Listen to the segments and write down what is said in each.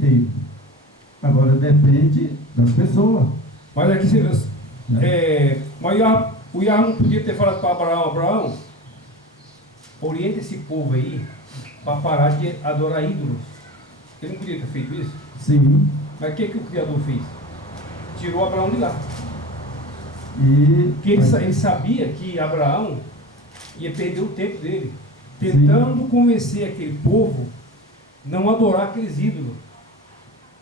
inteiro. Agora depende das pessoas. Mas aqui mas o Yahweh não podia ter falado para Abraão, orienta esse povo aí para parar de adorar ídolos. Ele não podia ter feito isso? Sim. Mas o que o Criador fez? Tirou Abraão de lá. Porque ele sabia que Abraão ia perder o tempo dele, tentando convencer aquele povo não adorar aqueles ídolos.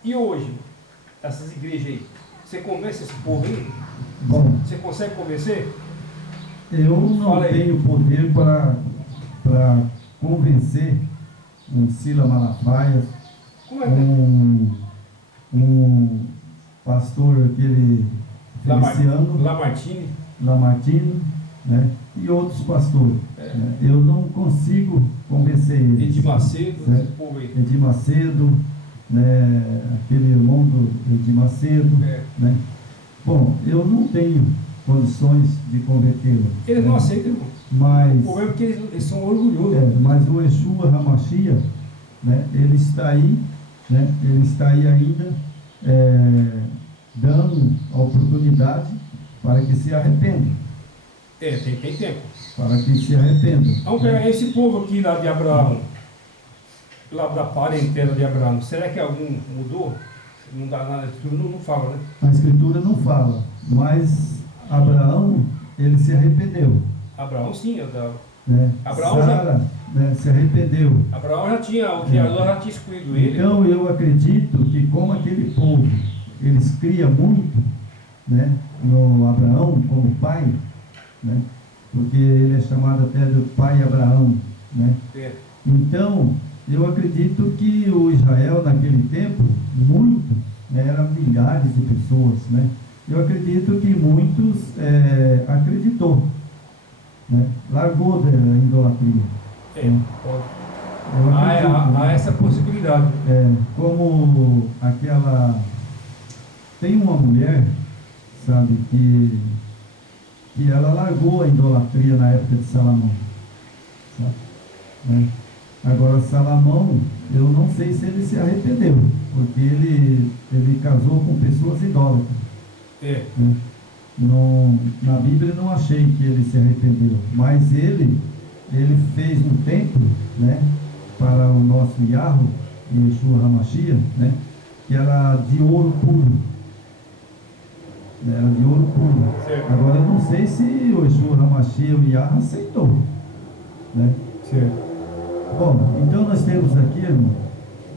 E hoje, essas igrejas aí, você convence esse povo aí? Bom, você consegue convencer? Eu não tenho poder para convencer um Sila Malafaia, um pastor aquele Feliciano, Lamartine, né, e outros pastores. Eu não consigo convencer eles. Edir Macedo, né? Esse povo aí. Edir Macedo, né, aquele irmão do Edir Macedo. Né? Bom, eu não tenho condições de convertê-lo. Eles não aceitam, irmão. Mas, o problema é que eles são orgulhosos. Mas o Yeshua HaMashiach, né, ele está aí, né, ele está aí ainda dando a oportunidade para que se arrependam. Tem tempo. Para que se arrependam. Vamos pegar esse povo aqui lá de Abraão, lá da parentela de Abraão, será que algum mudou? Não dá nada, a escritura não fala, né? A escritura não fala, mas Abraão, ele se arrependeu. Abraão sim, Abraão Sara, se arrependeu. Abraão já tinha, o Criador já tinha excluído ele. Então eu acredito que como aquele povo, eles criam muito, né, no Abraão como pai, né, porque ele é chamado até do pai Abraão, né? Então eu acredito que o Israel naquele tempo, muito, eram milhares de pessoas, né? Eu acredito que muitos acreditou, né? Largou da idolatria. Há essa possibilidade. Como aquela... Tem uma mulher, sabe, que ela largou a idolatria na época de Salomão, sabe? Né? Agora Salomão, eu não sei se ele se arrependeu, porque ele casou com pessoas idólatras. Né? Na Bíblia não achei que ele se arrependeu, mas ele fez um templo, né, para o nosso Yahweh, Yeshua HaMashiach, né, que era de ouro puro. Era de ouro puro. Certo. Agora eu não sei se o Yeshua HaMashiach, o Yahweh, aceitou. Né? Certo. Bom, então nós temos aqui, irmão,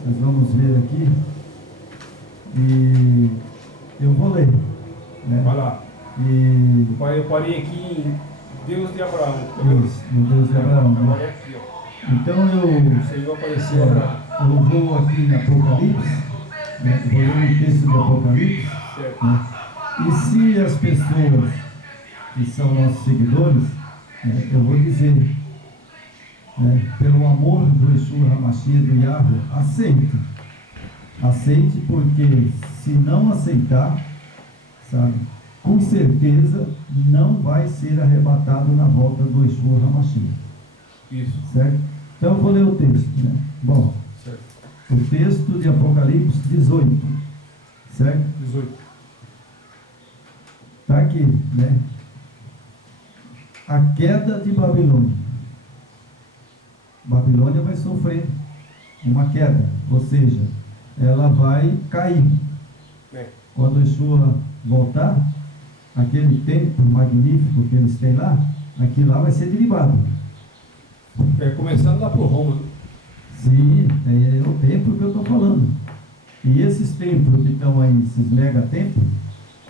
nós vamos ver aqui, e eu vou ler. Né? Vai lá. Eu parei aqui em Deus de Abraão. No Deus de Abraão. Agora é aqui, ó. Então o Senhor apareceu eu vou aqui em Apocalipse, né? Vou ler um texto do Apocalipse. Certo. Né? E se as pessoas que são nossos seguidores, né, eu vou dizer, né, pelo amor do Yeshua HaMashiach, do Yahweh, aceite, porque se não aceitar, sabe, com certeza não vai ser arrebatado na volta do Yeshua HaMashiach. Isso. Certo? Então eu vou ler o texto, né? Bom, certo. O texto de Apocalipse 18, certo? 18. Está aqui, né? A queda de Babilônia. Babilônia vai sofrer uma queda, ou seja, ela vai cair. Quando Yeshua voltar, aquele templo magnífico que eles têm lá, aquilo lá vai ser derribado. Começando lá por Roma. Sim, é o templo que eu estou falando. E esses templos que estão aí, esses mega templos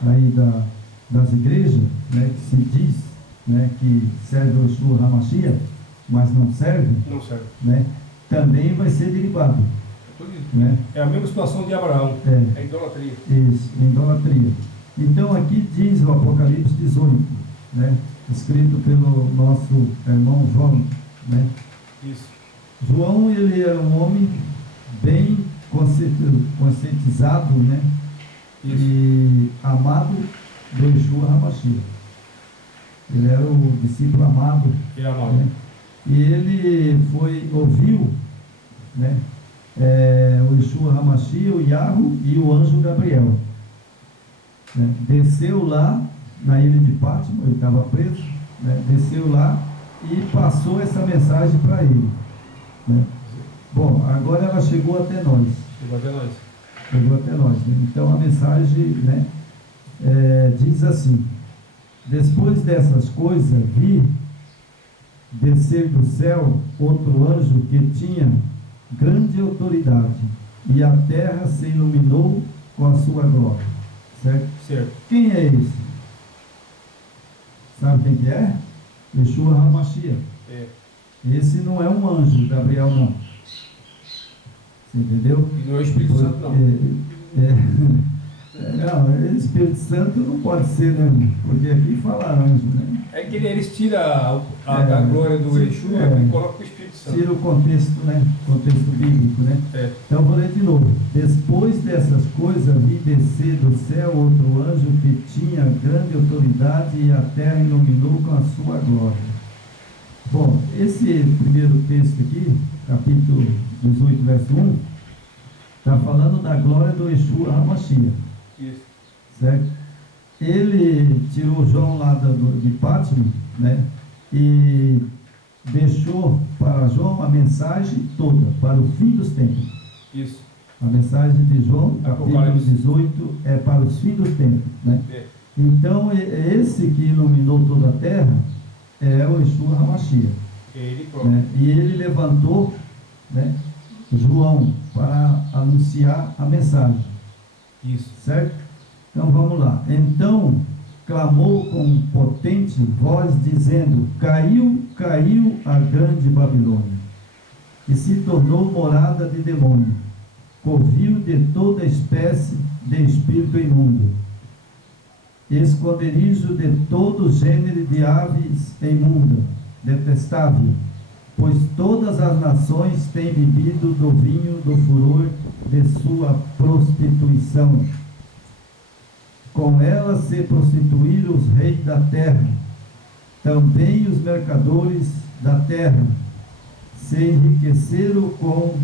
aí das igrejas, né, que se diz, né, que serve o Yeshua HaMashiach, mas não serve, né, também vai ser derribado. Né? É a mesma situação de Abraão. É idolatria. Isso, idolatria. Então aqui diz o Apocalipse 18, né, escrito pelo nosso irmão João, né? Isso. João, ele era um homem bem conscientizado, né? Isso. E amado do Yeshua HaMashiach. Ele era o discípulo amado. E amado. Né? E ele ouviu, né, o Yeshua HaMashiach, o Yahweh e o anjo Gabriel. Né? Desceu lá na ilha de Pátimo, ele estava preso, né? Desceu lá e passou essa mensagem para ele. Né? Bom, agora ela chegou até nós. Chegou até nós. Né? Então a mensagem, né, diz assim: depois dessas coisas, vi descer do céu outro anjo que tinha grande autoridade, e a terra se iluminou com a sua glória. Certo? Certo. Quem é esse? Sabe quem que é? Yeshua HaMashiach. Esse não é um anjo, Gabriel, não. Você entendeu? E não é o Espírito Santo, não. Não, Espírito Santo não pode ser, né? Porque aqui fala anjo, né? É que eles tiram a glória do Yeshua e colocam o Espírito Santo. Tira o contexto, né? Contexto bíblico, né? Então vou ler de novo. Depois dessas coisas, vi descer do céu outro anjo que tinha grande autoridade, e a terra iluminou com a sua glória. Bom, esse primeiro texto aqui, capítulo 18, verso 1, está falando da glória do Yeshua HaMashiach. Isso. Certo? Ele tirou João lá de Pátimo, né? E deixou para João a mensagem toda, para o fim dos tempos. Isso. A mensagem de João, capítulo 18, é para os fins dos tempos, né? Então, esse que iluminou toda a terra é o Yeshua HaMashiach. Ele próprio. Né? E ele levantou, né, João para anunciar a mensagem. Isso. Certo? Então vamos lá. Então clamou com potente voz, dizendo: caiu, caiu a grande Babilônia, e se tornou morada de demônio, covil de toda espécie de espírito imundo, esconderijo de todo gênero de aves imunda, detestável, pois todas as nações têm bebido do vinho do furor de sua prostituição. Com ela se prostituíram os reis da terra, também os mercadores da terra se enriqueceram com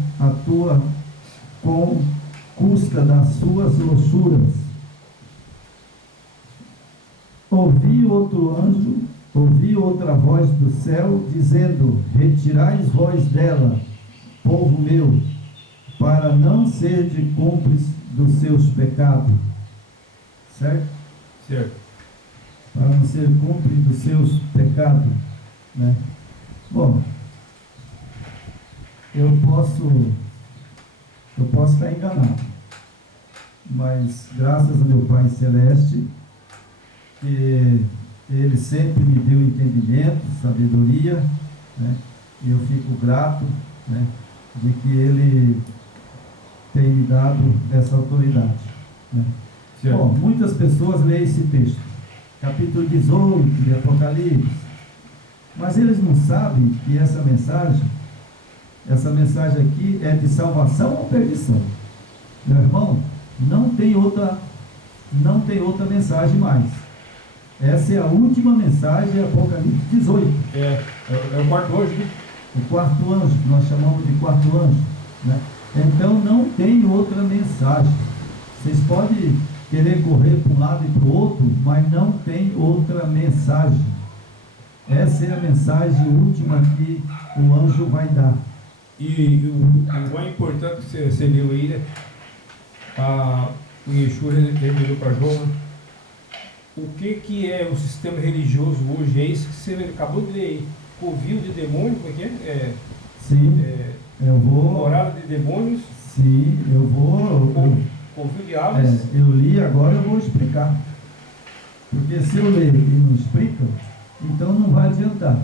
custa das suas luxúrias. Ouvi outra voz do céu, dizendo: retirai-vos vós dela, povo meu, para não ser de cúmplice dos seus pecados. Certo? Certo. Para não ser cúmplice dos seus pecados, né? Bom, eu posso estar enganado, mas graças a meu Pai Celeste, que Ele sempre me deu entendimento, sabedoria, né? E eu fico grato, né, de que Ele tem me dado essa autoridade, né? Bom, muitas pessoas leem esse texto, capítulo 18 de Apocalipse, mas eles não sabem que essa mensagem aqui é de salvação ou perdição. Meu irmão, não tem outra mensagem mais. Essa é a última mensagem de Apocalipse 18. É o quarto anjo, né? O quarto anjo, que nós chamamos de quarto anjo, né? Então não tem outra mensagem. Vocês podem querer correr para um lado e para o outro, mas não tem outra mensagem. Essa é a mensagem última que o anjo vai dar. E o mais importante que você leu aí, né? O Yeshua revelou para João, né? O que é o sistema religioso hoje? É isso que você acabou de ler aí. Covil de demônio, como é que é? Sim, eu vou... Morada de demônios. Sim, eu vou... Covil de aves. Eu li, agora eu vou explicar. Porque se eu ler e não explica, então não vai adiantar,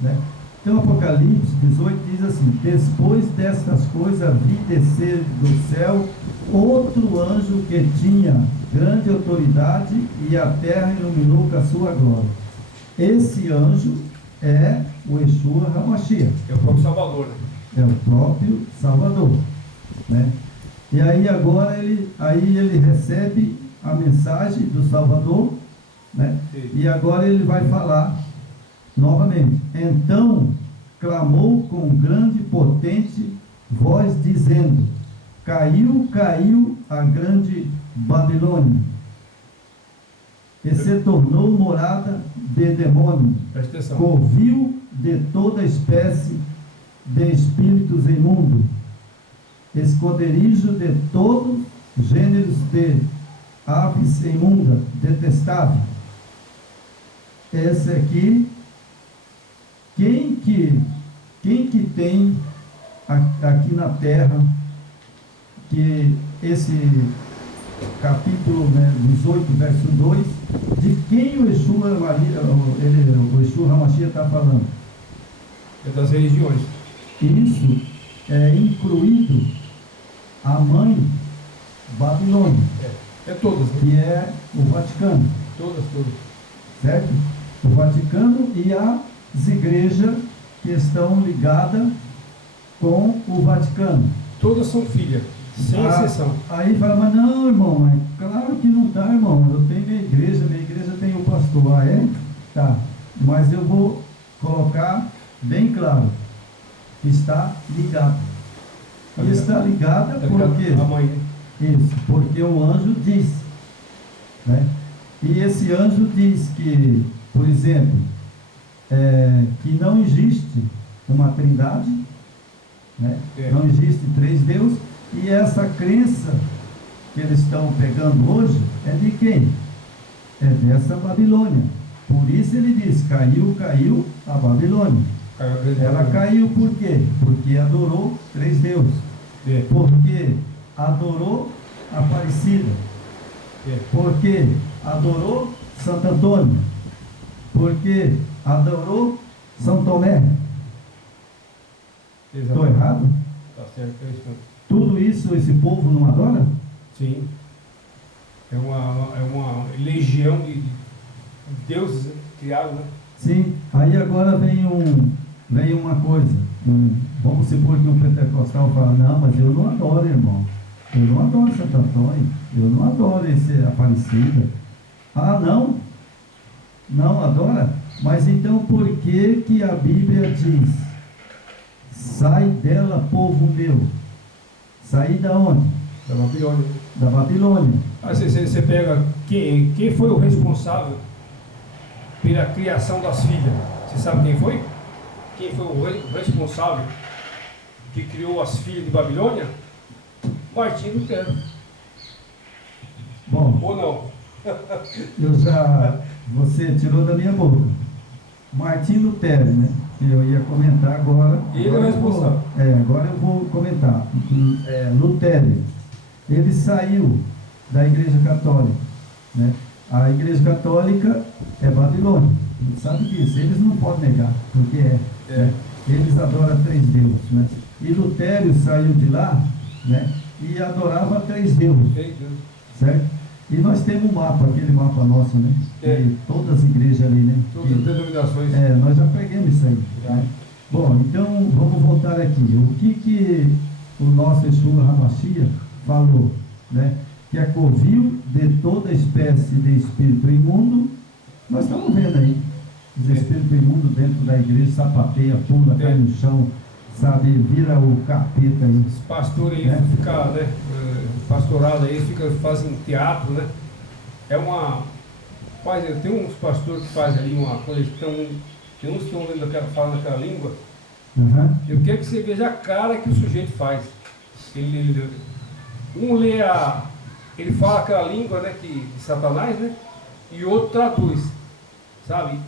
né? Então Apocalipse 18 diz assim: depois destas coisas vi descer do céu outro anjo que tinha grande autoridade, e a terra iluminou com a sua glória. Esse anjo é o Yeshua HaMashiach. É o próprio Salvador, né? É o próprio Salvador, né? E aí agora ele recebe a mensagem do Salvador, né? E agora ele vai falar novamente. Então clamou com grande potente voz dizendo: caiu, caiu a grande Babilônia, e se tornou morada de demônio, Presta atenção. covil de toda espécie de espíritos imundos, esconderijo de todos gêneros de aves imundas, detestável. Esse aqui, quem que tem aqui na terra, que esse capítulo, né, 18, verso 2, de quem o Yeshua HaMashiach está falando? É das religiões. Isso é incluído a mãe Babilônia, É todas, né? que é o Vaticano, Todas, todas. certo? O Vaticano e as igrejas que estão ligadas com o Vaticano. Todas são filhas, sem exceção. Aí fala, mas não, irmão, mas claro que não está, irmão. Eu tenho minha igreja tem o pastor. Ah, é? Tá. Mas eu vou colocar bem claro que está ligado. E está ligada por quê? A mãe, né? Isso, porque o anjo diz, né? E esse anjo diz que, por exemplo, que não existe uma trindade, né? Não existe três deuses, e essa crença que eles estão pegando hoje é de quem? É dessa Babilônia. Por isso ele diz: caiu, caiu a Babilônia. Ela caiu por quê? Porque adorou três deuses. Porque adorou Aparecida. Porque adorou Santo Antônio. Porque adorou São Tomé. Estou errado? Tá certo, é isso. Tudo isso esse povo não adora? Sim. É uma legião de deuses criados, né? Sim. Aí agora vem uma coisa. Vamos supor que um pentecostal fala: não, mas eu não adoro, irmão. Eu não adoro Santo Antônio. Eu não adoro esse Aparecida. Ah, não? Não adora? Mas então por que a Bíblia diz: sai dela, povo meu? Sair da onde? Da Babilônia. Da Babilônia. Aí você pega quem foi o responsável pela criação das filhas. Você sabe quem foi? Quem foi o responsável que criou as filhas de Babilônia? Martim Lutero. Bom, Ou não? você tirou da minha boca. Martim Lutero, né? Que eu ia comentar agora. Ele é o responsável. Agora eu vou comentar. Lutero, ele saiu da Igreja Católica, né? A Igreja Católica é Babilônia. A gente sabe disso. Eles não podem negar, porque né? Eles adoram três deuses, né? E Lutero saiu de lá, né? E adorava três deuses, certo? E nós temos um mapa, aquele mapa nosso, né? De todas as igrejas ali, né? Todas as denominações. Nós já pegamos isso aí. Né? Bom, então vamos voltar aqui. O que o nosso Yeshua HaMashiach falou, né? Que é covil de toda espécie de espírito imundo. Nós estamos vendo aí os espíritos imundos dentro da igreja, sapateia, pula, cai no chão, sabe, vira o capeta aí. Os pastores aí ficam, né? Pastorado aí, fazem teatro, né? Tem uns pastores que fazem ali quando eles estão. Tem uns que estão falando aquela língua. Uhum. Eu quero que você veja a cara que o sujeito faz. Ele fala aquela língua, né, de Satanás, né? E o outro traduz, sabe?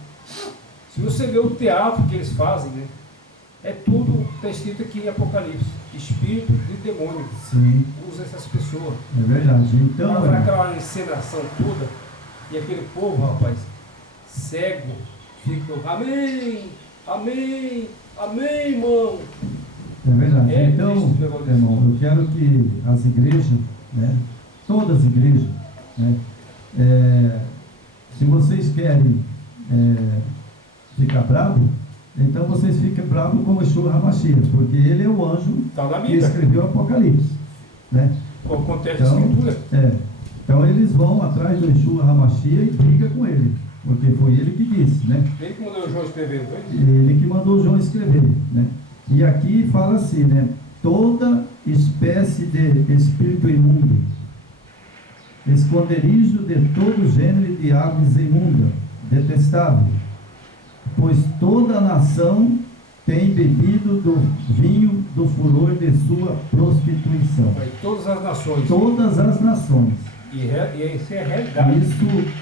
Se você vê o teatro que eles fazem, né? É tudo, está escrito aqui em Apocalipse. Espírito de demônio. Sim. Usa essas pessoas. É verdade. Então. Para aquela encenação toda, e aquele povo, rapaz, cego, fica: amém, amém, amém, irmão. É verdade. Então, irmão, eu quero que as igrejas, né? Todas as igrejas, né? Se vocês querem ficar bravos, então vocês ficam bravos com o Yeshua HaMashiach, porque ele é o anjo que escreveu o Apocalipse, né? Acontece a escritura. Então eles vão atrás do Yeshua HaMashiach e brigam com ele, porque foi ele que disse, né? Ele que mandou o João escrever, foi? Ele que mandou o João escrever, né? E aqui fala assim, né? toda espécie de espírito imundo, esconderijo de todo gênero de aves imunda, detestável, pois toda a nação tem bebido do vinho do furor de sua prostituição. Aí, todas as nações. Todas as nações. E isso é realidade.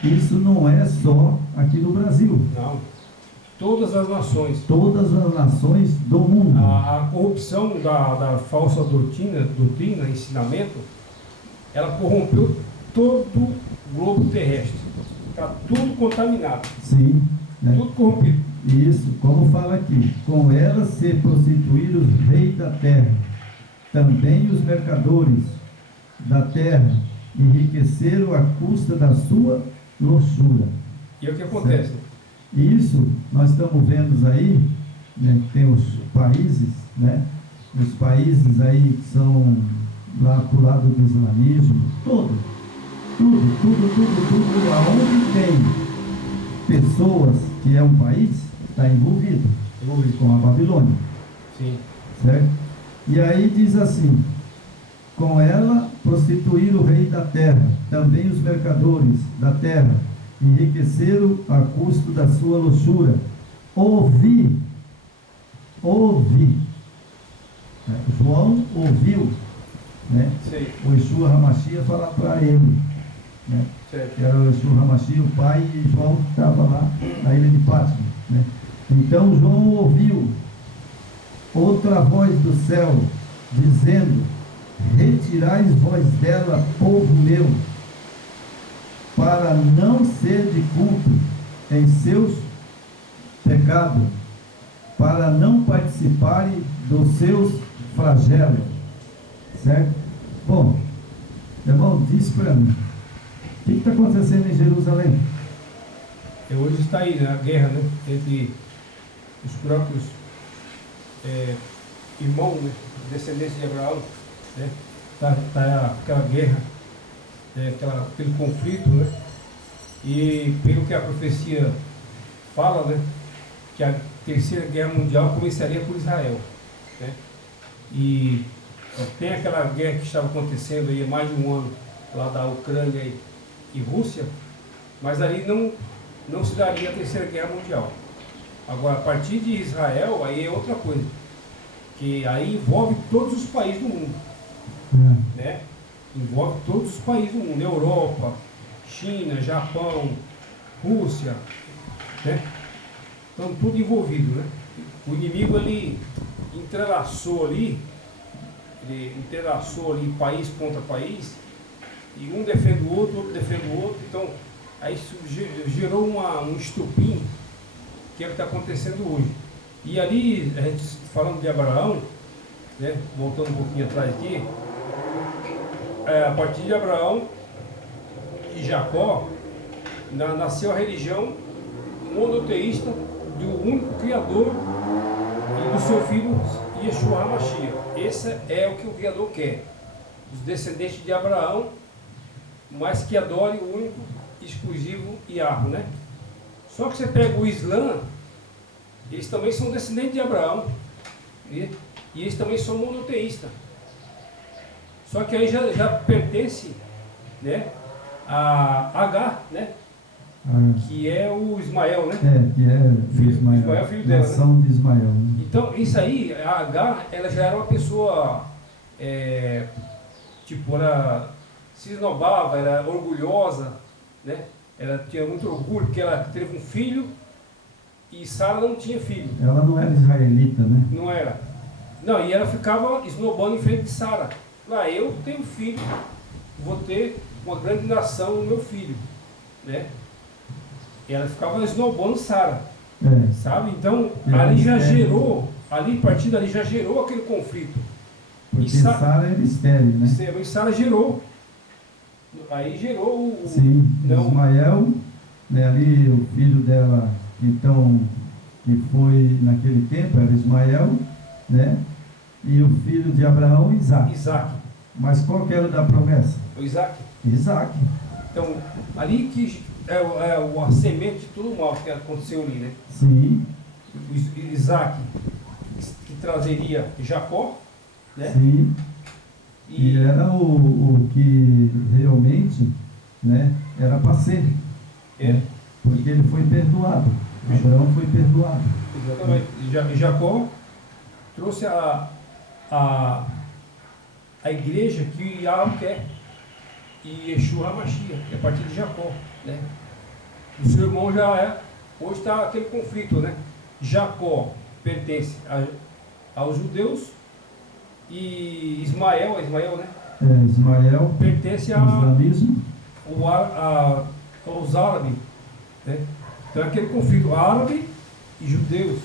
Isso não é só aqui no Brasil. Não. Todas as nações. Todas as nações do mundo. A corrupção da falsa doutrina, ensinamento, ela corrompeu todo o globo terrestre. Está tudo contaminado. Sim. Né? Tudo corrompido. Isso, como fala aqui, com ela se prostituíram os reis da terra, também os mercadores da terra, enriqueceram à custa da sua luxúria. E é o que acontece? Certo? Isso nós estamos vendo aí, né, tem os países, né? Os países aí que são lá pro lado do islamismo, tudo, aonde tem pessoas que é um país, está envolvido com a Babilônia. Sim. Certo? E aí diz assim, com ela prostituíram o rei da terra, também os mercadores da terra, enriqueceram a custo da sua luxúria. Ouvi. Né? João ouviu, né? O Yeshua Hamashia falar para ele, né? Que era o Yeshua Hamashia, o pai, e João estava lá na ilha de Pátmos, né? Então João ouviu outra voz do céu, dizendo: retirais vós dela, povo meu, para não ser de culto em seus pecados, para não participarem dos seus flagelos. Certo? Bom, irmão, diz para mim, o que está acontecendo em Jerusalém? Hoje está aí, né, a guerra, né, entre os próprios irmãos, né, descendentes de Abraão, né, tá aquela guerra, aquele conflito, né, e pelo que a profecia fala, né, que a terceira guerra mundial começaria por Israel, né, e tem aquela guerra que estava acontecendo aí há mais de um ano, lá da Ucrânia e Rússia, mas ali não se daria a terceira guerra mundial. Agora, a partir de Israel, aí é outra coisa, que aí envolve todos os países do mundo, né? Envolve todos os países do mundo, Europa, China, Japão, Rússia, né? Então, tudo envolvido, né? O inimigo, ele entrelaçou ali país contra país, e um defende o outro defende o outro, então, aí isso gerou um estupim, que é o que está acontecendo hoje. E ali, a gente falando de Abraão, né, voltando um pouquinho atrás aqui, a partir de Abraão e Jacó, nasceu a religião monoteísta do único Criador e do seu filho Yeshua HaMashiach. Esse é o que o Criador quer. Os descendentes de Abraão, mas que adorem o único, exclusivo Yahweh, né? Só que você pega o Islã, eles também são descendentes de Abraão, e eles também são monoteístas. Só que aí já pertence, né, a Agar, né? Que é o Ismael, né? Que é Ismael, filho dela, nação, né? De Ismael, né? Então, isso aí, a Agar, ela já era uma pessoa, ela se esnobava, era orgulhosa, né? Ela tinha muito orgulho, porque ela teve um filho e Sara não tinha filho. Ela não era israelita, né? Não era. Não, e ela ficava esnobando em frente de Sara. Lá, eu tenho filho, vou ter uma grande nação no meu filho, né? E ela ficava esnobando Sara, sabe? Então, ali já gerou, a partir dali já gerou aquele conflito. Porque Sara era estéril, né? E Sara gerou. Aí gerou Ismael, né, ali o filho dela, então, que foi naquele tempo, era Ismael, né? E o filho de Abraão, Isaac. Mas qual que era da promessa? O Isaac. Isaac. Então, ali que a semente de todo o mal que aconteceu ali, né? Sim. O Isaac, que trazeria Jacó, né? Sim. E era o que realmente, né, era para ser. Né? Porque ele foi perdoado. Abraão foi perdoado. Exatamente. E Jacó trouxe a igreja que Yahweh quer. E Yeshua HaMashiach, que é a partir de Jacó. Né? O seu irmão já é. Hoje está aquele conflito, né? Jacó pertence aos judeus e Ismael, né? Ismael pertence islamismo. Aos árabes. Né? Então é aquele conflito árabe e judeus.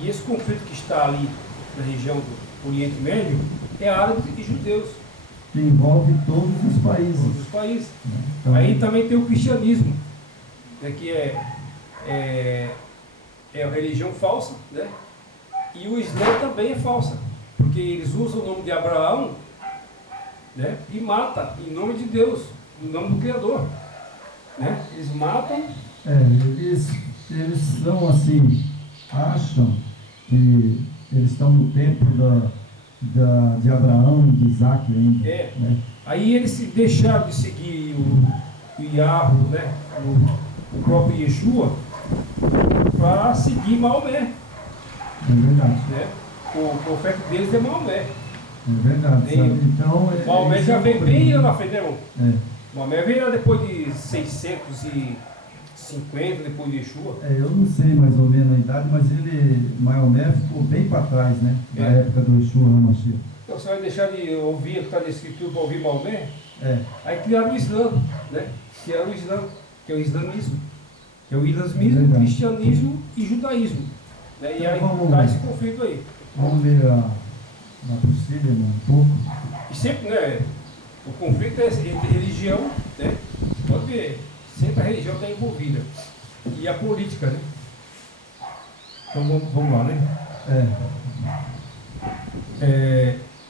E esse conflito que está ali na região do Oriente Médio é árabes e judeus. Que envolve todos os países. Todos os países. Então, aí também tem o cristianismo, né, que é a religião falsa, né? E o Islã também é falsa, porque eles usam o nome de Abraão, né, e matam em nome de Deus, em nome do Criador. Né? Eles matam. Eles são assim, acham que eles estão no tempo de Abraão, de Isaac ainda. Né? Aí eles se deixaram de seguir o Yahweh, né? o próprio Yeshua, para seguir Maomé. É verdade. Né? O profeta deles é Maomé. É verdade. Então, Maomé já veio bem lá na frente, né, irmão? Maomé veio lá depois de 650, depois de Yeshua. Eu não sei mais ou menos a idade, mas Maomé ficou bem para trás, né? Na época do Yeshua HaMashiach. Então você vai deixar de ouvir o que está na escritura para ouvir Maomé? Aí criaram o Islã, né? Criaram o Islã, que é o islamismo. Que é o islamismo, cristianismo e judaísmo. Né? E aí dá esse conflito aí. Vamos ler na Priscila, um pouco. E sempre, né? O conflito é entre religião, né? Pode ver, sempre a religião está envolvida. E a política, né? Então vamos lá, né?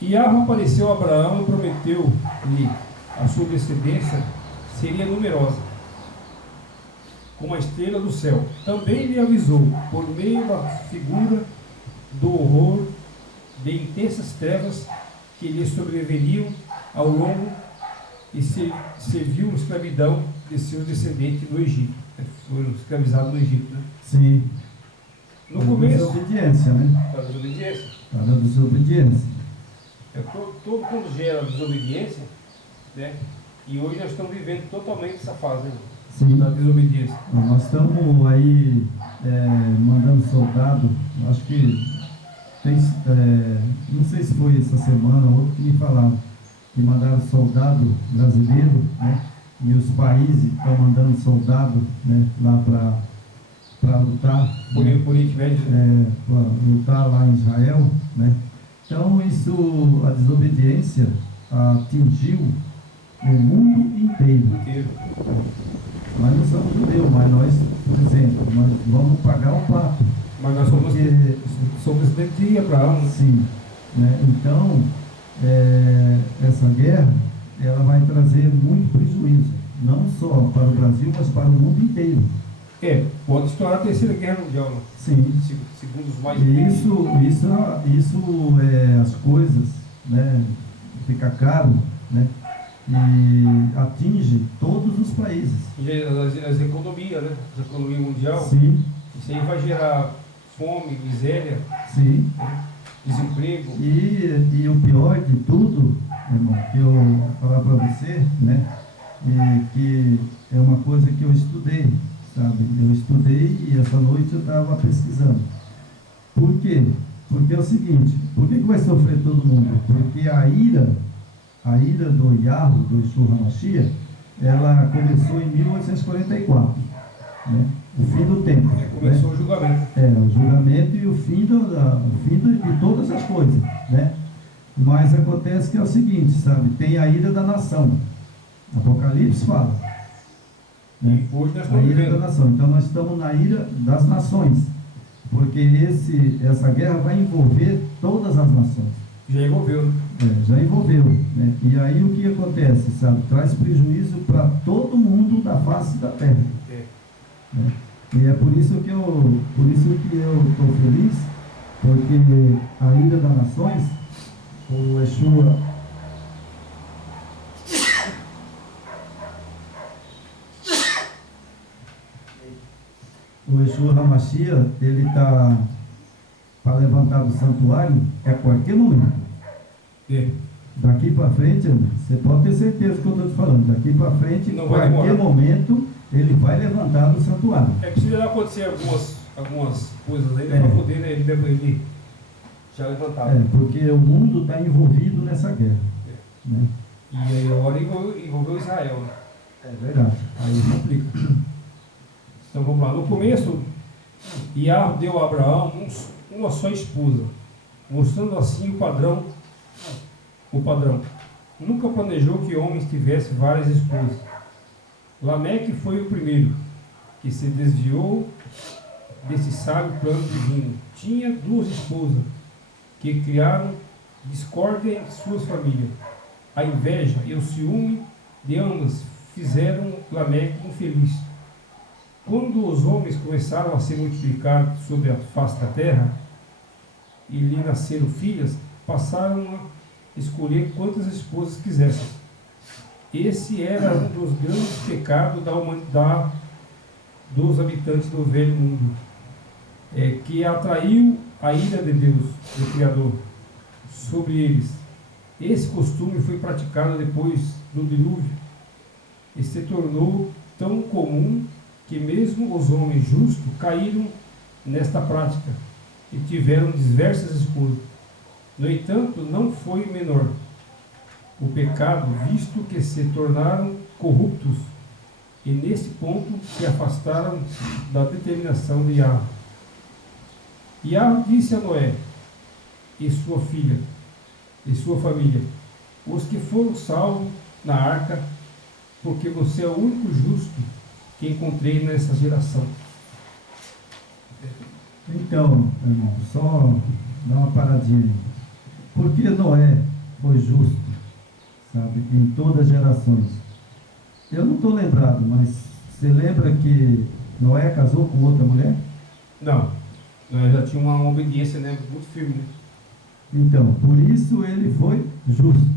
Yahweh apareceu a Abraão e prometeu-lhe a sua descendência seria numerosa, como a estrela do céu. Também lhe avisou, por meio da figura do horror de intensas trevas que lhe sobreveniam ao longo e serviu a escravidão de seus descendentes no Egito. Foram escravizados no Egito, né? Sim. No começo. Desobediência, né? Da desobediência. Da desobediência. Todo mundo gera desobediência, né? E hoje nós estamos vivendo totalmente essa fase, né? Sim. Da desobediência. Nós estamos aí mandando soldado, acho que tem, não sei se foi essa semana ou outra que me falaram, que mandaram soldado brasileiro, né? E os países estão mandando soldado, né, lá para lutar. Por Oriente Médio. Para lutar lá em Israel, né? Então a desobediência atingiu o mundo inteiro. Nós não somos judeus, mas nós, por exemplo, nós vamos pagar o pato. Mas nós somos descendentes de Abraão. Sim. Né? Então, essa guerra, ela vai trazer muito prejuízo, não só para o Brasil, mas para o mundo inteiro. Pode estourar a terceira guerra mundial, né? Sim. Segundo os mais Isso as coisas, né, fica caro, né, e atinge todos os países. E as economias, né? A economia mundial. Sim. Isso aí vai gerar fome, miséria, sim, né? Desemprego. E o pior de tudo, irmão, que eu vou falar para você, né, e que é uma coisa que eu estudei, sabe? Eu estudei e essa noite eu estava pesquisando. Por quê? Porque é o seguinte, por que vai sofrer todo mundo? Porque a ira do Yahweh, do Yeshua HaMashiach, ela começou em 1844, né? O fim do tempo. Começou, né? O julgamento. O julgamento e o fim de todas as coisas, né? Mas acontece que é o seguinte, sabe? Tem a ira da nação. Apocalipse fala. Né? Hoje nós a ira da nação. Então nós estamos na ira das nações. Porque essa guerra vai envolver todas as nações. Já envolveu, né? Já envolveu, né? E aí o que acontece, sabe? Traz prejuízo para todo mundo da face da terra. Né? E é por isso que eu estou feliz, porque a ira das nações, o Yeshua, Hamashia, ele está para levantar do santuário a qualquer momento. É. Daqui para frente, você pode ter certeza que eu estou te falando. Daqui para frente, em qualquer momento, ele vai levantar do santuário. É preciso acontecer algumas coisas aí para poder, né, ele já levantar. Porque o mundo está envolvido nessa guerra. Né? E aí agora envolveu Israel. Né? É verdade. Aí complica. Então vamos lá. No começo, Yahvé deu a Abraão uma só esposa, mostrando assim o padrão. Nunca planejou que homens tivessem várias esposas. Lameque foi o primeiro que se desviou desse sábio plano divino. Tinha 2 esposas que criaram discórdia em suas famílias. A inveja e o ciúme de ambas fizeram Lameque infeliz. Quando os homens começaram a se multiplicar sobre a face da terra e lhe nasceram filhas, passaram a escolher quantas esposas quisessem. Esse era um dos grandes pecados da humanidade, dos habitantes do velho mundo, que atraiu a ira de Deus, do Criador, sobre eles. Esse costume foi praticado depois do dilúvio e se tornou tão comum que mesmo os homens justos caíram nesta prática e tiveram diversas esposas. No entanto, não foi menor o pecado, visto que se tornaram corruptos e nesse ponto se afastaram da determinação de Yahvé. Yahvé disse a Noé e sua filha e sua família: os que foram salvos na arca, porque você é o único justo que encontrei nessa geração. Então, irmão, só dá uma paradinha aí. Porque Noé foi justo, sabe, em todas as gerações. Eu não estou lembrado, mas você lembra que Noé casou com outra mulher? Não, Noé já tinha uma obediência, né, muito firme. Né? Então, por isso ele foi justo.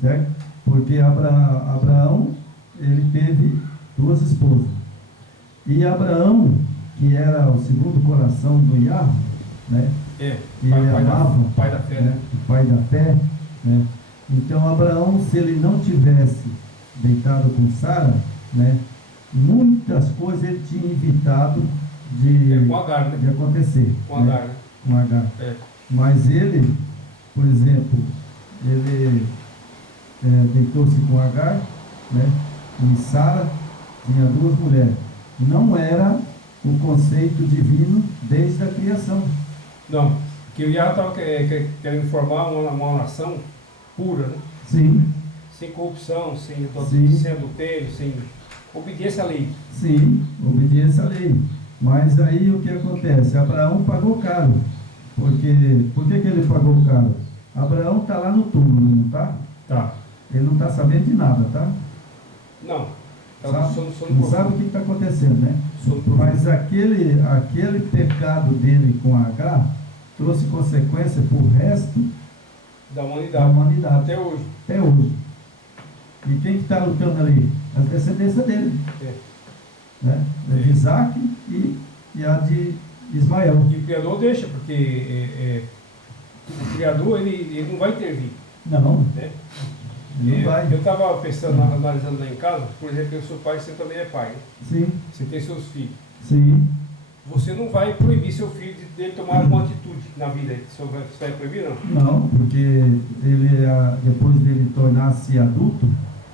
Certo? Porque Abraão, ele teve 2 esposas. E Abraão, que era o segundo coração do Yahvé, né? Ele amava, o pai da fé, né? O pai da fé, né? Então Abraão, se ele não tivesse deitado com Sara, né, muitas coisas ele tinha evitado com Agar, né? de acontecer. Com Agar, né? Com Agar. Mas ele, por exemplo, ele deitou-se com Agar, né? E Sara tinha 2 mulheres. Não era o conceito divino desde a criação. Não, que o Yahvé estava querendo formar uma nação pura, né? Sim. Sem corrupção, sem adultério, sem obediência à lei. Sim, obediência à lei. Mas aí o que acontece? Abraão pagou caro. Por que ele pagou caro? Abraão está lá no túmulo, não está? Tá. Ele não está sabendo de nada, tá? Não. Não sabe o que está acontecendo, né? Mas aquele pecado dele com Agar trouxe consequência para o resto da humanidade. Até hoje. E quem que está lutando ali? A descendência dele. Né? A de Isaac e a de Ismael. E o Criador deixa, porque o Criador ele não vai intervir. Não. Né? Não vai. Eu estava pensando, analisando lá em casa, por exemplo, eu sou pai, você também é pai. Né? Sim. Você tem seus filhos. Sim. Você não vai proibir seu filho de tomar alguma atitude na vida. Você vai proibir, não? Não, porque ele, depois dele tornar-se adulto,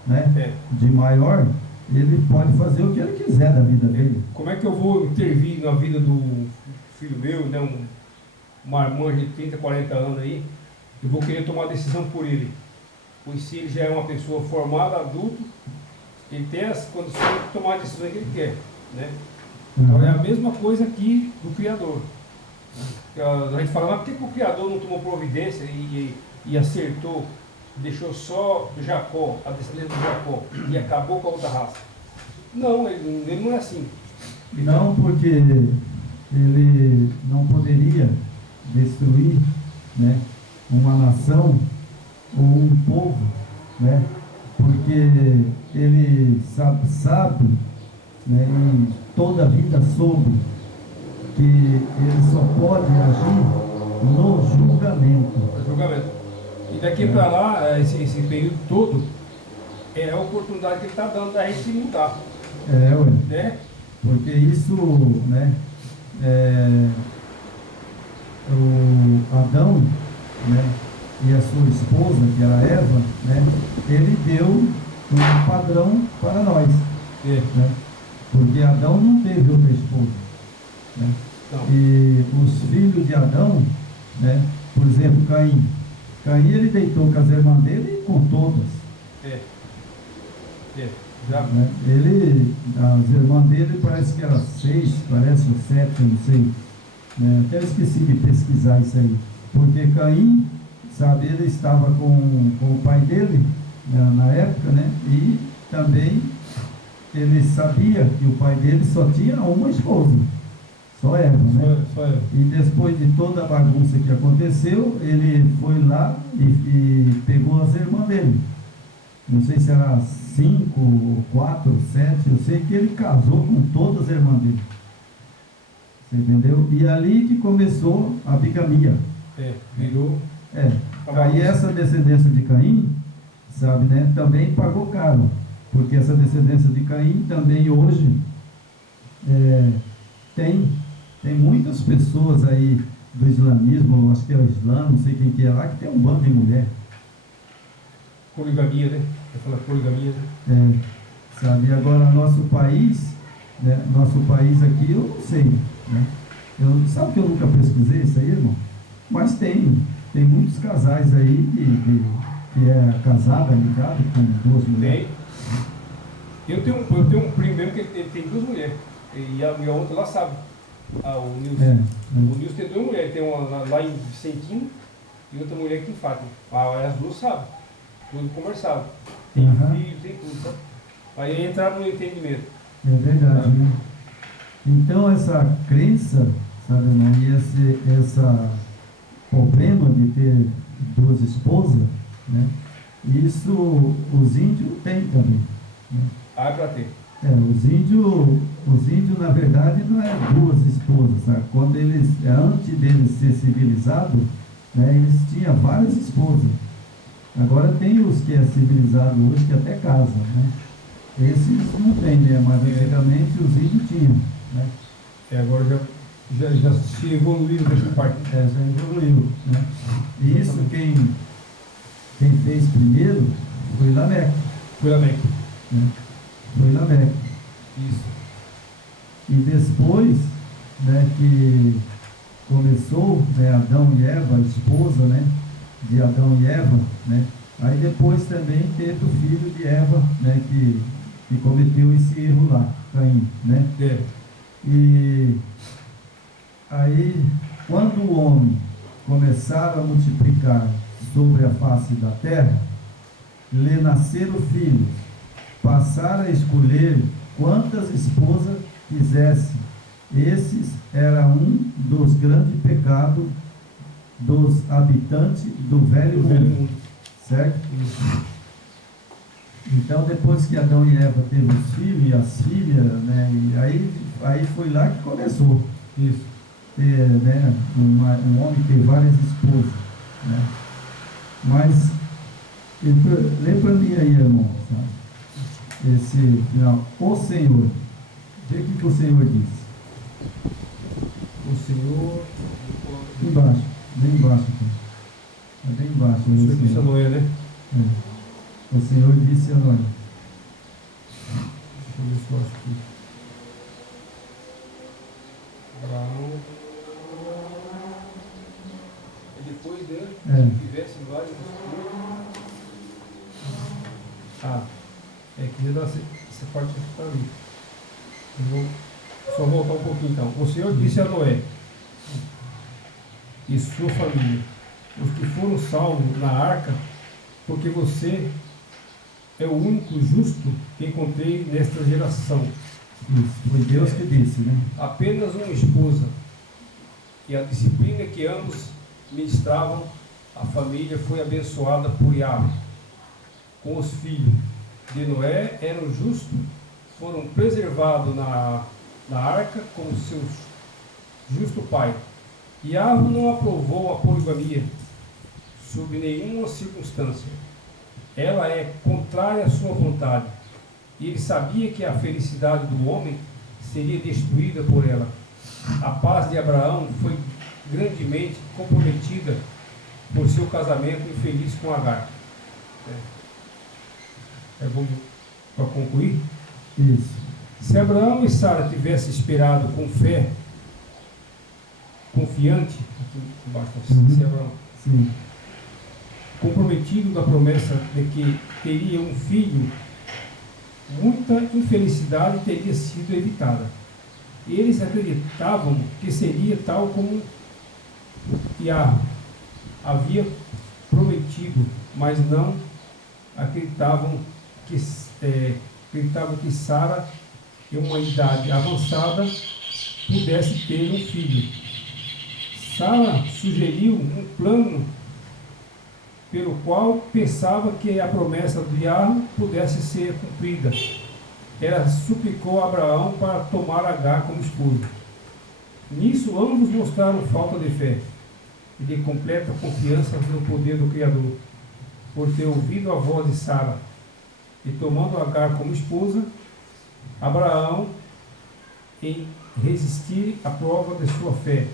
né, de maior, ele pode fazer o que ele quiser da vida dele. Como é que eu vou intervir na vida do filho meu, né, um marmanjo de 30, 40 anos aí? Eu vou querer tomar decisão por ele. Pois se ele já é uma pessoa formada, adulto, ele tem as condições de tomar a decisão que ele quer, né? Então é a mesma coisa aqui do Criador. A gente fala, mas por que o Criador não tomou providência e acertou, deixou só do Jacó, a descendência do Jacó, e acabou com a outra raça? Não, ele não é assim. Não, porque ele não poderia destruir, né, uma nação ou um povo, né? Porque ele sabe, né, e toda a vida soube que ele só pode agir no julgamento. O julgamento. E daqui para lá, esse período todo, é a oportunidade que ele está dando da gente se mudar. Ué. Né? Porque isso, né, o Adão, né, e a sua esposa, que era Eva, né, ele deu um padrão para nós. Né? Porque Adão não teve outra esposa. Né? E os filhos de Adão, né, por exemplo, Caim, ele deitou com as irmãs dele e com todas. Né? As irmãs dele parece que eram 6, parece, ou 7, eu não sei. Né? Até esqueci de pesquisar isso aí. Porque Caim, sabe, ele estava com o pai dele, né, na época, né? E também ele sabia que o pai dele só tinha uma esposa, só Eva, né? Só Eva. E depois de toda a bagunça que aconteceu, ele foi lá e pegou as irmãs dele. Não sei se era 5, 4, 7, eu sei que ele casou com todas as irmãs dele. Você entendeu? E ali que começou a bigamia. Virou. Aí essa descendência de Caim, sabe, né, também pagou caro. Porque essa descendência de Caim também hoje tem muitas pessoas aí do islamismo, acho que é o Islã, não sei quem que é lá, que tem um bando de mulher. Poligamia, né? Eu falo poligamia, né? Sabe, agora nosso país, né, nosso país aqui, eu não sei, né? Sabe que eu nunca pesquisei isso aí, irmão? Mas tem muitos casais aí que é casada, ligado com 2 mulheres. Eu tenho um primo mesmo que ele tem 2 mulheres. E a outra lá sabe. O Nilson. O Nilson tem 2 mulheres. Tem uma lá em Vicentino e outra mulher aqui em Fátima. As 2 sabem. Tudo conversado. Tem filhos, tem tudo, sabe? Aí entraram no entendimento. É verdade, né? Então essa crença, sabe, irmão, e esse problema de ter 2 esposas, né? Isso os índios têm também. Né? É para ter. Os índios, na verdade, não é 2 esposas, sabe? Quando antes deles ser civilizados, né, eles tinham várias esposas. Agora tem os que é civilizado hoje que até casam, né? Esses não tem, né? Mas antigamente os índios tinham, né? Agora já se evoluiu nessa parte. Já evoluiu, né? E isso quem fez primeiro foi Lameque. Né? Foi Lameque. Isso. E depois, né, que começou, né, Adão e Eva, a esposa, né, de Adão e Eva, né? Aí depois também teve o filho de Eva, né, que cometeu esse erro lá, Caim, né? E aí, quando o homem começar a multiplicar sobre a face da terra, lhe nasceram filhos, passar a escolher quantas esposas quisesse. Esses era um dos grandes pecados dos habitantes do velho mundo. Certo? Isso. Então, depois que Adão e Eva teve os filhos e as filhas, né, e aí foi lá que começou. Isso. Né, um homem ter várias esposas. Né? Mas, lê para mim aí, irmão, sabe? Esse final. O Senhor. Vê o que o Senhor disse. O Senhor. Embaixo, bem embaixo aqui. É bem embaixo. O Senhor disse a Noé, né? O Senhor disse a Noé. Deixa eu ver se eu acho que. Abraão. E depois dele, se tivesse vários escuros. Queria dar essa parte que está ali. Eu vou só voltar um pouquinho então. O Senhor disse a Noé e sua família, os que foram salvos na arca, porque você é o único justo que encontrei nesta geração. Isso, foi Deus que disse, né? Apenas uma esposa, e a disciplina que ambos ministravam a família foi abençoada por Yahvé. Com os filhos de Noé eram justos, foram preservados na arca como seu justo pai. Yahvé não aprovou a poligamia sob nenhuma circunstância. Ela é contrária à sua vontade. E ele sabia que a felicidade do homem seria destruída por ela. A paz de Abraão foi grandemente comprometida por seu casamento infeliz com Agar. Vamos para concluir? Isso. Se Abraão e Sara tivessem esperado com fé, confiante, aqui embaixo, se Abraão, Sim. comprometido da promessa de que teria um filho, muita infelicidade teria sido evitada. Eles acreditavam que seria tal como Yahvé havia prometido, mas não acreditavam que Sara, em uma idade avançada, pudesse ter um filho. Sara sugeriu um plano pelo qual pensava que a promessa de Yahvé pudesse ser cumprida. Ela suplicou a Abraão para tomar Agar como esposa. Nisso, ambos mostraram falta de fé e de completa confiança no poder do Criador. Por ter ouvido a voz de Sara e tomando Agar como esposa, Abraão, em resistir à prova de sua fé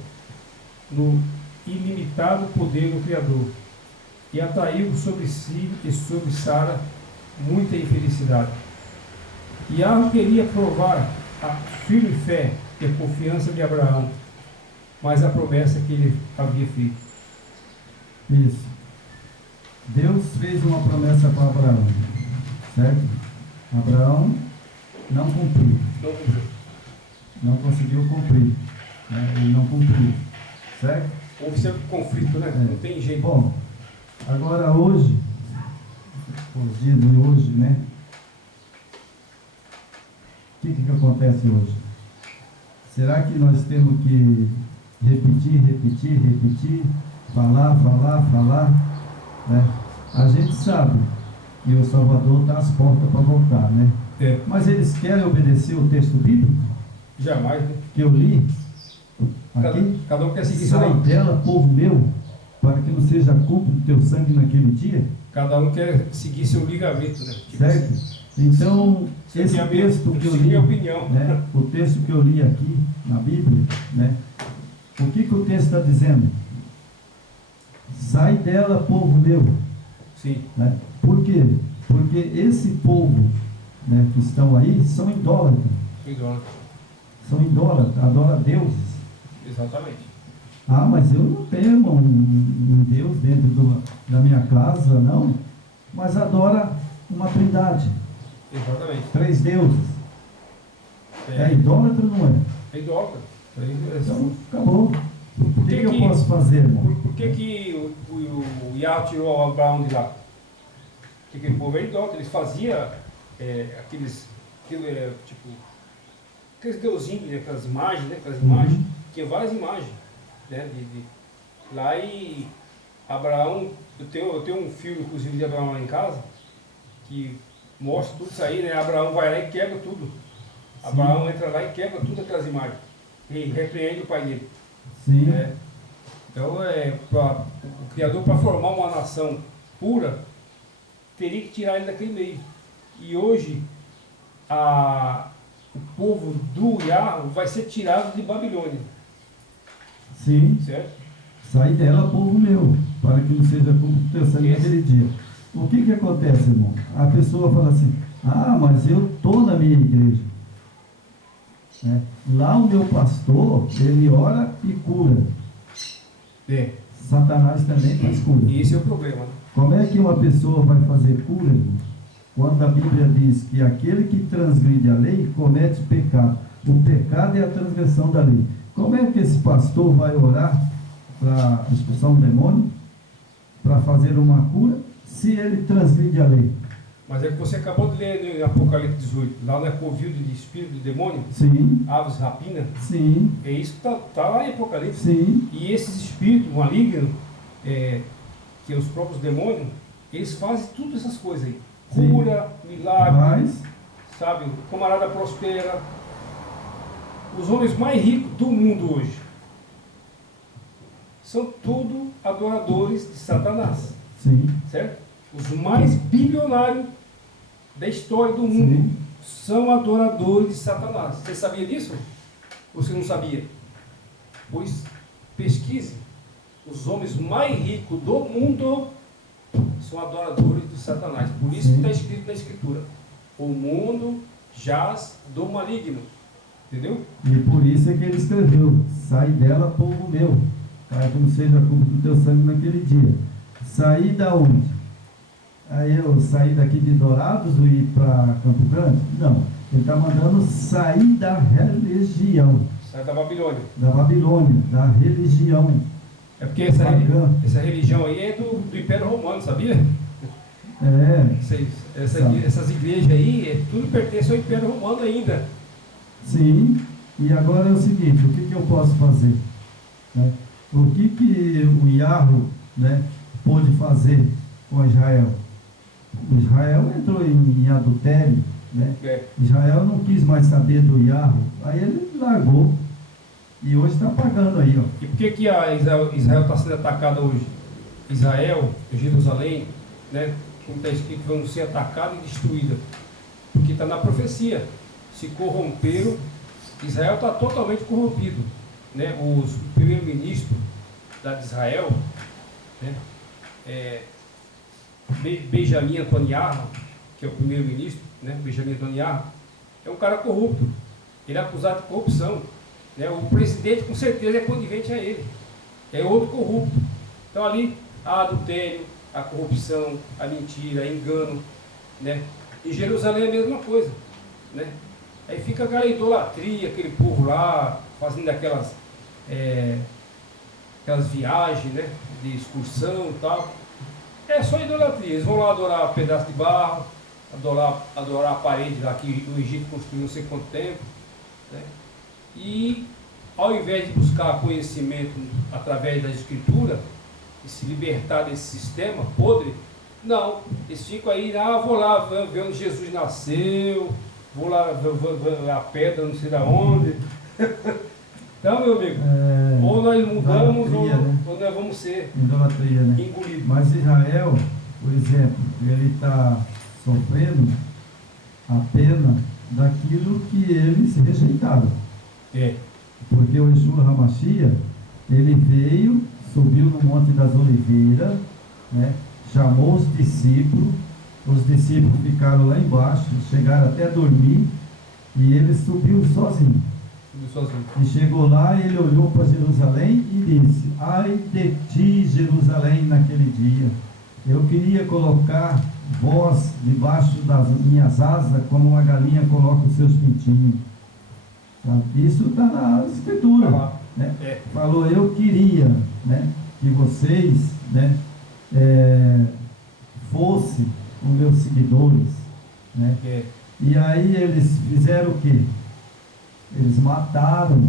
no ilimitado poder do Criador, e atraiu sobre si e sobre Sara muita infelicidade. Yahvé queria provar a firme fé e a confiança de Abraão, mas a promessa que ele havia feito. Isso. Deus fez uma promessa para Abraão, certo? Abraão não cumpriu. Não cumpriu. Não conseguiu cumprir. Né? Ele não cumpriu. Certo? Houve sempre conflito, né? Não tem jeito. Bom, agora hoje, os dias de hoje, né? O que acontece hoje? Será que nós temos que repetir, falar, né? A gente sabe que o Salvador está às portas para voltar, né? É. Mas eles querem obedecer o texto bíblico Jamais, né? que eu li aqui? Cada um quer seguir seu Sai lado. dela, povo meu, para que não seja culpa do teu sangue naquele dia. Cada um quer seguir seu ligamento, né? Tipo Certo? assim, Então, você esse tem a minha- texto que eu seguir li, minha opinião. né, o texto que eu li aqui na Bíblia, né, o que o texto está dizendo? Sai dela, povo meu. Sim. Né? Por quê? Porque esse povo, né, que estão aí são idólatras. Idólatra. São idólatras, adoram deuses. Exatamente. Ah, mas eu não tenho um Deus dentro da minha casa, não. Mas adora uma trindade. Exatamente. 3 deuses. É idólatra ou não é? É idólatra. Então, acabou. O que eu que- posso fazer, irmão? Por que o Yahvé tirou o Abraão de lá? Porque aquele povo é idólatra. Eles faziam aqueles deusinhos, né, aquelas imagens, né? Aquelas imagens. Tinha várias imagens, né? Lá e Abraão, eu tenho um filme, inclusive, de Abraão lá em casa, que mostra tudo isso aí, né? Abraão vai lá e quebra tudo. Abraão entra lá e quebra tudo aquelas imagens. E repreende o pai dele. Sim. Né? Então, o Criador, para formar uma nação pura, teria que tirar ele daquele meio. E hoje, o povo do Yahvé vai ser tirado de Babilônia. Sim. Certo? Sai dela, povo meu, para que não seja culpa do teu sangue naquele dia. O que acontece, irmão? A pessoa fala assim, ah, mas eu estou na minha igreja. Né? Lá o meu pastor, ele ora e cura. Satanás também faz cura. E esse é o problema. Né? Como é que uma pessoa vai fazer cura, irmão? Quando a Bíblia diz que aquele que transgride a lei comete pecado. O pecado é a transgressão da lei. Como é que esse pastor vai orar para expulsar um demônio, para fazer uma cura, se ele transgride a lei? Mas é que você acabou de ler em Apocalipse 18, lá não é covil de espírito de demônio, Sim, aves rapina, sim, é isso que está lá em Apocalipse. sim, E esses espíritos malignos que os próprios demônios, eles fazem tudo essas coisas aí. Sim. Cura, milagre, Mas, sabe? O camarada prospera. Os homens mais ricos do mundo hoje são tudo adoradores de Satanás, sim, certo? Os mais bilionários da história do mundo sim. são adoradores de Satanás. Você sabia disso? Ou você não sabia? Pois pesquise. Os homens mais ricos do mundo são adoradores de Satanás. Por isso que está escrito na Escritura: o mundo jaz do maligno. Entendeu? E por isso é que ele escreveu: sai dela, povo meu, para que não seja culpa do teu sangue naquele dia. Sair da onde? Aí eu sair daqui de Dourados e ir para Campo Grande? Não. Ele está mandando sair da religião. Sai da Babilônia. Da Babilônia, da religião. É porque pagã. essa religião aí é do Império Romano, sabia? É, Essas igrejas aí, tudo pertence ao Império Romano ainda. sim. E agora é o seguinte: o que eu posso fazer? Né? O que o Yahweh, né, pôde fazer com Israel? Israel entrou em adultério, né? Israel não quis mais saber do Yahweh, aí ele largou. E hoje está pagando aí, ó. E por que Israel está sendo atacada hoje? Israel, Jerusalém, né, como está escrito, vão ser atacadas e destruídas. Porque está na profecia. Se corromperam, Israel está totalmente corrompido. Né? O primeiro-ministro de Israel, né, Benjamin Netanyahu, que é o primeiro-ministro, né, Benjamin Netanyahu, é um cara corrupto. Ele é acusado de corrupção. Né? O presidente com certeza é conivente a ele. É outro corrupto. Então ali há adultério, a corrupção, a mentira, a engano. Né? Em Jerusalém é a mesma coisa. Né? Aí fica aquela idolatria, aquele povo lá fazendo aquelas viagens, né, de excursão e tal. É só idolatria. Eles vão lá adorar um pedaço de barro, adorar a parede lá que o Egito construiu não sei quanto tempo. Né? E ao invés de buscar conhecimento através da Escritura e se libertar desse sistema podre, não, eles ficam aí, vou lá ver onde Jesus nasceu, vou lá ver a pedra não sei da onde. Então, meu amigo, ou nós mudamos ou nós vamos ser idolatria, né? engolidos. Mas Israel, por exemplo, ele está sofrendo a pena daquilo que eles rejeitaram. Porque o Yeshua HaMashiach, ele veio, subiu no Monte das Oliveiras, né, chamou os discípulos ficaram lá embaixo, chegaram até a dormir, e ele subiu sozinho. E chegou lá e ele olhou para Jerusalém e disse: ai de ti, Jerusalém, naquele dia, eu queria colocar vós debaixo das minhas asas, como uma galinha coloca os seus pintinhos. Isso está na Escritura, né? Falou: eu queria, né, que vocês, né, fossem os meus seguidores, né? E aí eles fizeram o quê? Eles mataram.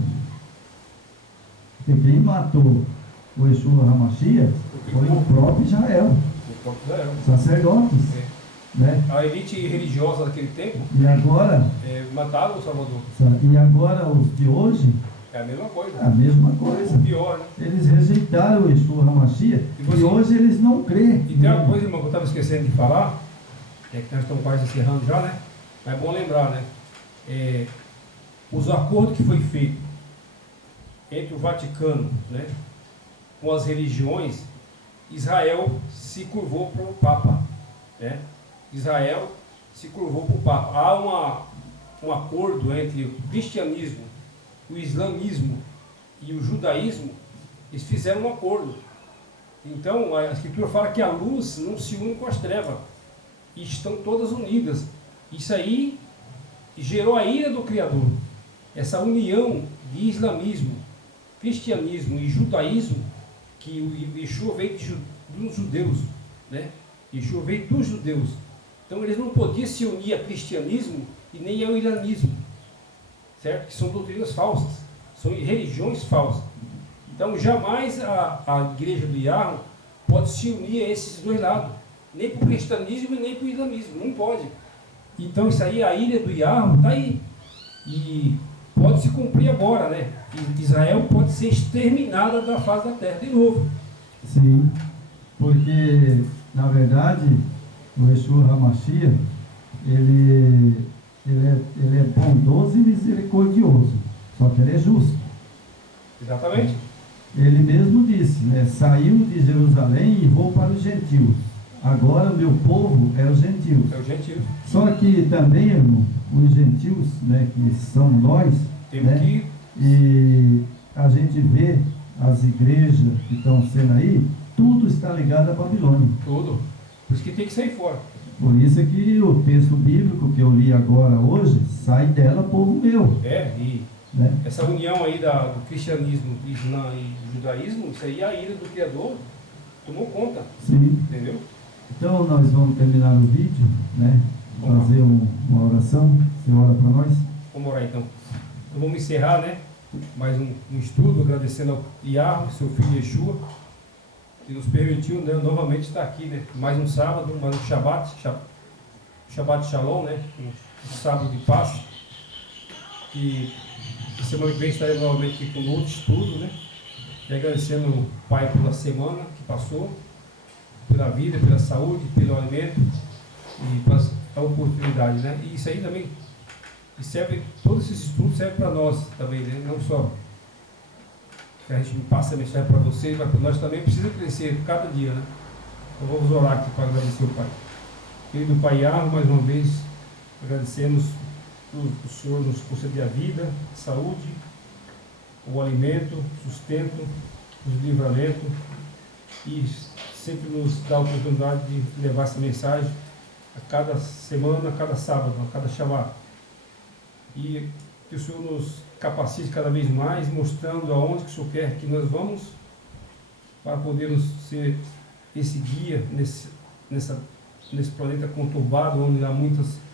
Porque quem matou o Yeshua HaMashiach foi o próprio Israel, sacerdotes. Né? A elite religiosa daquele tempo. E agora mataram o Salvador. E agora os de hoje é a mesma coisa. É a mesma coisa. O pior, né? Eles rejeitaram o Yeshua HaMashiach e hoje eles não creem. E tem uma coisa, irmão, que eu estava esquecendo de falar, que nós estamos quase encerrando já, né? Mas é bom lembrar, né? Os acordos que foi feito entre o Vaticano, né, com as religiões, Israel se curvou para o Papa, né? Israel se curvou para o Papa. Há um acordo entre o cristianismo, o islamismo e o judaísmo. Eles fizeram um acordo. Então a Escritura fala que a luz não se une com as trevas, e estão todas unidas. Isso aí gerou a ira do Criador. Essa união de islamismo, cristianismo e judaísmo, que o Yeshua veio dos judeus, né? Yeshua veio dos judeus. Então eles não podiam se unir a cristianismo e nem ao iranismo, certo? Que são doutrinas falsas, são religiões falsas. Então jamais a igreja do Yahweh pode se unir a esses dois lados. Nem para o cristianismo e nem para o islamismo. Não pode. Então isso aí, a ilha do Yarro está aí. E pode se cumprir agora, né? E Israel pode ser exterminada da face da terra de novo. Sim, porque na verdade o Yeshua HaMashiach, ele é bondoso e misericordioso, só que ele é justo. Exatamente. Ele mesmo disse, né, saiu de Jerusalém e vou para os gentios. Agora o meu povo é os gentios. É o gentio. Só que também, irmão, os gentios, né, que são nós, Temos né, que... e a gente vê as igrejas que estão sendo aí, tudo está ligado à Babilônia. Tudo. Por isso que tem que sair fora. Por isso é que o texto bíblico que eu li agora hoje, sai dela, povo meu. E Né? essa união aí do cristianismo, Islã e judaísmo, isso aí a ira do Criador tomou conta. Sim. Entendeu? Então nós vamos terminar o vídeo, né? Fazer uma oração. Você ora para nós? Vamos orar então. Então vamos encerrar, né? Mais um estudo, agradecendo ao Yarro, seu filho Yeshua, que nos permitiu, né, novamente estar aqui, né? Mais um sábado, mais um Shabbat Shalom, né? Um sábado de paz. E semana que vem estaremos novamente aqui com outro estudo, né? E agradecendo o Pai pela semana que passou, pela vida, pela saúde, pelo alimento e pela oportunidade, né? E isso aí também serve, todos esses estudos servem para nós também, né? Não só que a gente passa a mensagem para vocês, mas para nós também precisa crescer cada dia, né? Então vamos orar aqui para agradecer o Pai. Querido Pai Yarro, mais uma vez agradecemos o Senhor nos conceder a vida, a saúde, o alimento, o sustento, o livramento e sempre nos dá a oportunidade de levar essa mensagem a cada semana, a cada sábado, a cada Shabbat. E que o Senhor nos capacite cada vez mais, mostrando aonde que o Senhor quer que nós vamos, para podermos ser esse guia nesse planeta conturbado, onde há muitas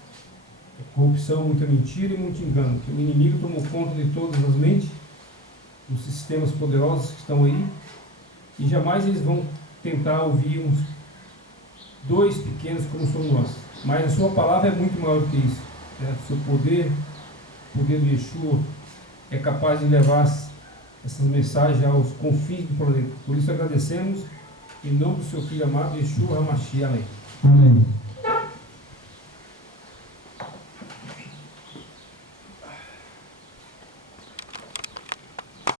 corrupção, muita mentira e muito engano. Que o inimigo tomou conta de todas as mentes, dos sistemas poderosos que estão aí, e jamais eles vão tentar ouvir uns dois pequenos como somos nós. Mas a sua palavra é muito maior do que isso. Né? O seu poder, o poder do Yeshua, é capaz de levar essas mensagens aos confins do planeta. Por isso agradecemos, em nome do seu Filho amado, Yeshua HaMashiach. Amém. Amém.